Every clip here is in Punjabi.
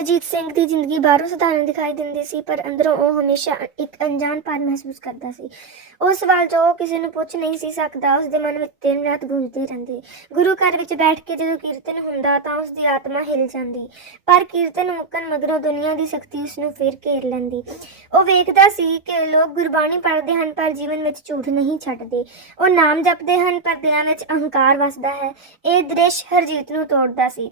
ਹਰਜੀਤ ਸਿੰਘ ਦੀ ਜ਼ਿੰਦਗੀ ਬਾਹਰੋਂ ਸਧਾਰਨ ਦਿਖਾਈ ਦਿੰਦੀ ਸੀ, ਪਰ ਅੰਦਰੋਂ ਉਹ ਹਮੇਸ਼ਾ ਇੱਕ ਅਣਜਾਣ ਮਹਿਸੂਸ ਕਰਦਾ ਸੀ। ਉਹ ਸਵਾਲ ਜੋ ਉਹ ਕਿਸੇ ਨੂੰ ਪੁੱਛ ਨਹੀਂ ਸੀ ਸਕਦਾ ਉਸ ਦੇ ਮਨ ਵਿੱਚ ਦਿਨ ਰਾਤ ਗੂੰਜਦੇ ਰਹਿੰਦੇ। ਗੁਰੂ ਘਰ ਵਿੱਚ ਬੈਠ ਕੇ ਜਦੋਂ ਕੀਰਤਨ ਹੁੰਦਾ ਤਾਂ ਉਸ ਦੀ ਆਤਮਾ ਹਿਲ ਜਾਂਦੀ, ਪਰ ਕੀਰਤਨ ਮੁੱਕਣ ਮਗਰੋਂ ਦੁਨੀਆ ਦੀ ਸ਼ਕਤੀ ਉਸ ਨੂੰ ਫਿਰ ਘੇਰ ਲੈਂਦੀ। ਉਹ ਵੇਖਦਾ ਸੀ ਕਿ ਲੋਕ ਗੁਰਬਾਣੀ ਪੜ੍ਹਦੇ ਹਨ, ਪਰ ਜੀਵਨ ਵਿੱਚ ਝੂਠ ਨਹੀਂ ਛੱਡਦੇ। ਉਹ ਨਾਮ ਜਪਦੇ ਹਨ, ਪਰ ਦਿਲਾਂ ਵਿੱਚ ਅਹੰਕਾਰ ਵਸਦਾ ਹੈ। ਇਹ ਦ੍ਰਿਸ਼ ਹਰਜੀਤ ਨੂੰ ਤੋੜਦਾ ਸੀ।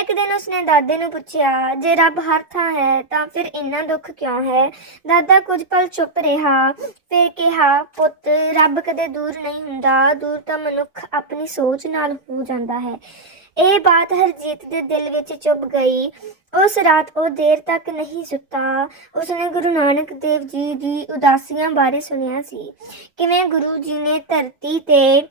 ਇੱਕ ਦਿਨ ਉਸਨੇ ਦਾਦੇ ਨੂੰ ਪੁੱਛਿਆ ਜੇ ਰੱਬ ਹਰ ਥਾਂ ਹੈ, ਤਾਂ ਫਿਰ ਇੰਨਾ ਦੁੱਖ ਕਿਉਂ ਹੈ? ਦਾਦਾ ਕੁਝ ਪਲ ਚੁੱਪ ਰਿਹਾ, ਫਿਰ ਕਿਹਾ, ਪੁੱਤ, ਰੱਬ ਕਦੇ ਦੂਰ ਨਹੀਂ ਹੁੰਦਾ। ਦੂਰ ਤਾਂ ਮਨੁੱਖ ਆਪਣੀ ਸੋਚ ਨਾਲ ਹੋ ਜਾਂਦਾ ਹੈ। ਇਹ ਬਾਤ ਹਰਜੀਤ ਦੇ ਦਿਲ ਵਿੱਚ ਚੁੱਭ ਗਈ। ਉਸ ਰਾਤ ਉਹ ਦੇਰ ਤੱਕ ਨਹੀਂ ਸੁੱਤਾ। ਉਸਨੇ ਗੁਰੂ ਨਾਨਕ ਦੇਵ ਜੀ ਦੀ ਉਦਾਸੀਆਂ ਬਾਰੇ ਸੁਣਿਆ ਸੀ। ਕਿਵੇਂ ਗੁਰੂ ਜੀ ਨੇ ਧਰਤੀ ਤੇ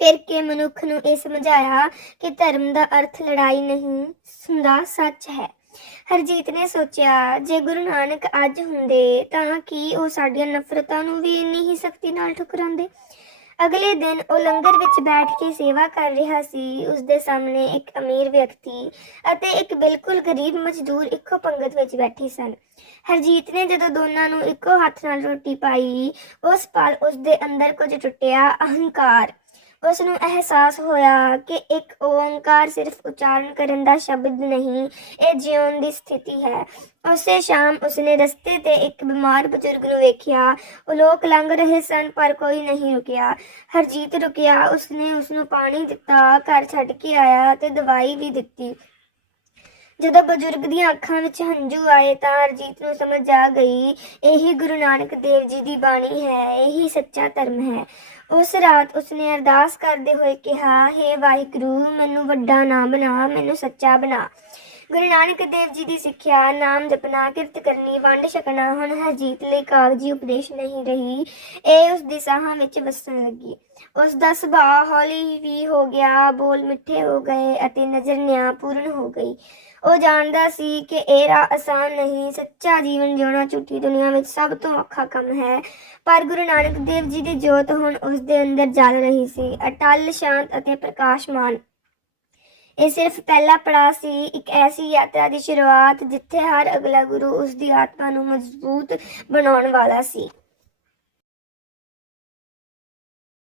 ਫਿਰ ਕੇ ਮਨੁੱਖ ਨੂੰ ਇਹ ਸਮਝਾਇਆ ਕਿ ਧਰਮ ਦਾ ਅਰਥ ਲੜਾਈ ਨਹੀਂ ਹੁੰਦਾ, ਸੱਚ ਹੈ। ਹਰਜੀਤ ਨੇ ਸੋਚਿਆ, ਜੇ ਗੁਰੂ ਨਾਨਕ ਅੱਜ ਹੁੰਦੇ ਤਾਂ ਕੀ ਉਹ ਸਾਡੀਆਂ ਨਫ਼ਰਤਾਂ ਨੂੰ ਵੀ ਇੰਨੀ ਹੀ ਸਖਤੀ ਨਾਲ ਠੁਕਰਾਉਂਦੇ? ਅਗਲੇ ਦਿਨ ਉਹ ਲੰਗਰ ਵਿੱਚ ਬੈਠ ਕੇ ਸੇਵਾ ਕਰ ਰਿਹਾ ਸੀ। ਉਸ ਦੇ ਸਾਹਮਣੇ ਇੱਕ ਅਮੀਰ ਵਿਅਕਤੀ ਅਤੇ ਇੱਕ ਬਿਲਕੁਲ ਗਰੀਬ ਮਜ਼ਦੂਰ ਇੱਕੋ ਪੰਗਤ ਵਿੱਚ ਬੈਠੇ ਸਨ। ਹਰਜੀਤ ਨੇ ਜਦੋਂ ਦੋਨਾਂ ਨੂੰ ਇੱਕੋ ਹੱਥ ਨਾਲ ਰੋਟੀ ਪਾਈ, ਉਸ ਪਲ ਉਸ ਦੇ ਅੰਦਰ ਕੁਝ ਟੁੱਟਿਆ ਅਹੰਕਾਰ। ਉਸ ਨੂੰ ਅਹਿਸਾਸ ਹੋਇਆ ਕਿ ਇੱਕ ਓੰਕਾਰ ਸਿਰਫ ਉਚਾਰਨ ਕਰਨ ਦਾ ਸ਼ਬਦ ਨਹੀਂ, ਇਹ ਜਿਉਣ ਦੀ ਸਥਿਤੀ ਹੈ। ਉਸੇ ਸ਼ਾਮ ਉਸਨੇ ਰਸਤੇ ਤੇ ਇੱਕ ਬਿਮਾਰ ਬਜ਼ੁਰਗ ਨੂੰ ਵੇਖਿਆ। ਉਹ ਲੋਕ ਲੰਘ ਰਹੇ ਸਨ, ਪਰ ਕੋਈ ਨਹੀਂ ਰੁਕਿਆ। ਹਰਜੀਤ ਰੁਕਿਆ। ਉਸਨੇ ਉਸ ਨੂੰ ਪਾਣੀ ਦਿੱਤਾ, ਘਰ ਛੱਡ ਕੇ ਆਇਆ ਤੇ ਦਵਾਈ ਵੀ ਦਿੱਤੀ। ਜਦੋਂ ਬਜ਼ੁਰਗ ਦੀਆਂ ਅੱਖਾਂ ਵਿੱਚ ਹੰਝੂ ਆਏ ਤਾਂ ਹਰਜੀਤ ਨੂੰ ਸਮਝ ਆ ਗਈ, ਇਹੀ ਗੁਰੂ ਨਾਨਕ ਦੇਵ ਜੀ ਦੀ ਬਾਣੀ ਹੈ, ਇਹੀ ਸੱਚਾ ਧਰਮ ਹੈ। ਉਸ ਰਾਤ ਉਸਨੇ ਅਰਦਾਸ ਕਰਦੇ ਹੋਏ ਕਿਹਾ हे ਵਾਹਿਗੁਰੂ, ਮੈਨੂੰ ਵੱਡਾ ਨਾ ਬਣਾ, ਮੈਨੂੰ ਸੱਚਾ ਬਣਾ। ਗੁਰੂ ਨਾਨਕ ਦੇਵ ਜੀ ਦੀ ਸਿੱਖਿਆ, ਨਾਮ ਜਪਣਾ, ਕਿਰਤ ਕਰਨੀ, ਵੰਡ ਛਕਣਾ, ਹੁਣ ਹਰਜੀਤ ਲਈ ਕਾਗਜ਼ੀ ਉਪਦੇਸ਼ ਨਹੀਂ ਰਹੀ। ਇਹ ਉਸ ਦੀ ਸਾਹਾਂ ਵਿੱਚ ਵਸਣ ਲੱਗੀ। ਉਸ ਦਾ ਸੁਭਾਅ ਹੌਲੀ ਵੀ ਹੋ ਗਿਆ, ਬੋਲ ਮਿੱਠੇ ਹੋ ਗਏ ਅਤੇ ਨਜ਼ਰ ਨਿਆਂਪੂਰਨ ਹੋ ਗਈ। ਉਹ ਜਾਣਦਾ ਸੀ ਕਿ ਇਹ ਰਾਹ ਆਸਾਨ ਨਹੀਂ, ਸੱਚਾ ਜੀਵਨ ਜਿਉਣਾ ਝੂਠੀ ਦੁਨੀਆ ਵਿੱਚ ਸਭ ਤੋਂ ਔਖਾ ਕੰਮ ਹੈ। ਪਰ ਗੁਰੂ ਨਾਨਕ ਦੇਵ ਜੀ ਦੀ ਜੋਤ ਹੁਣ ਉਸ ਦੇ ਅੰਦਰ ਜਲ ਰਹੀ ਸੀ। ਅਟਲ, ਸ਼ਾਂਤ ਅਤੇ ਪ੍ਰਕਾਸ਼ਮਾਨ ਇਹ ਸਿਰਫ ਪਹਿਲਾ ਪੜਾਅ ਸੀ, ਇੱਕ ਐਸੀ ਯਾਤਰਾ ਦੀ ਸ਼ੁਰੂਆਤ ਜਿੱਥੇ ਹਰ ਅਗਲਾ ਗੁਰੂ ਉਸ ਦੀ ਆਤਮਾ ਨੂੰ ਮਜ਼ਬੂਤ ਬਣਾਉਣ ਵਾਲਾ ਸੀ।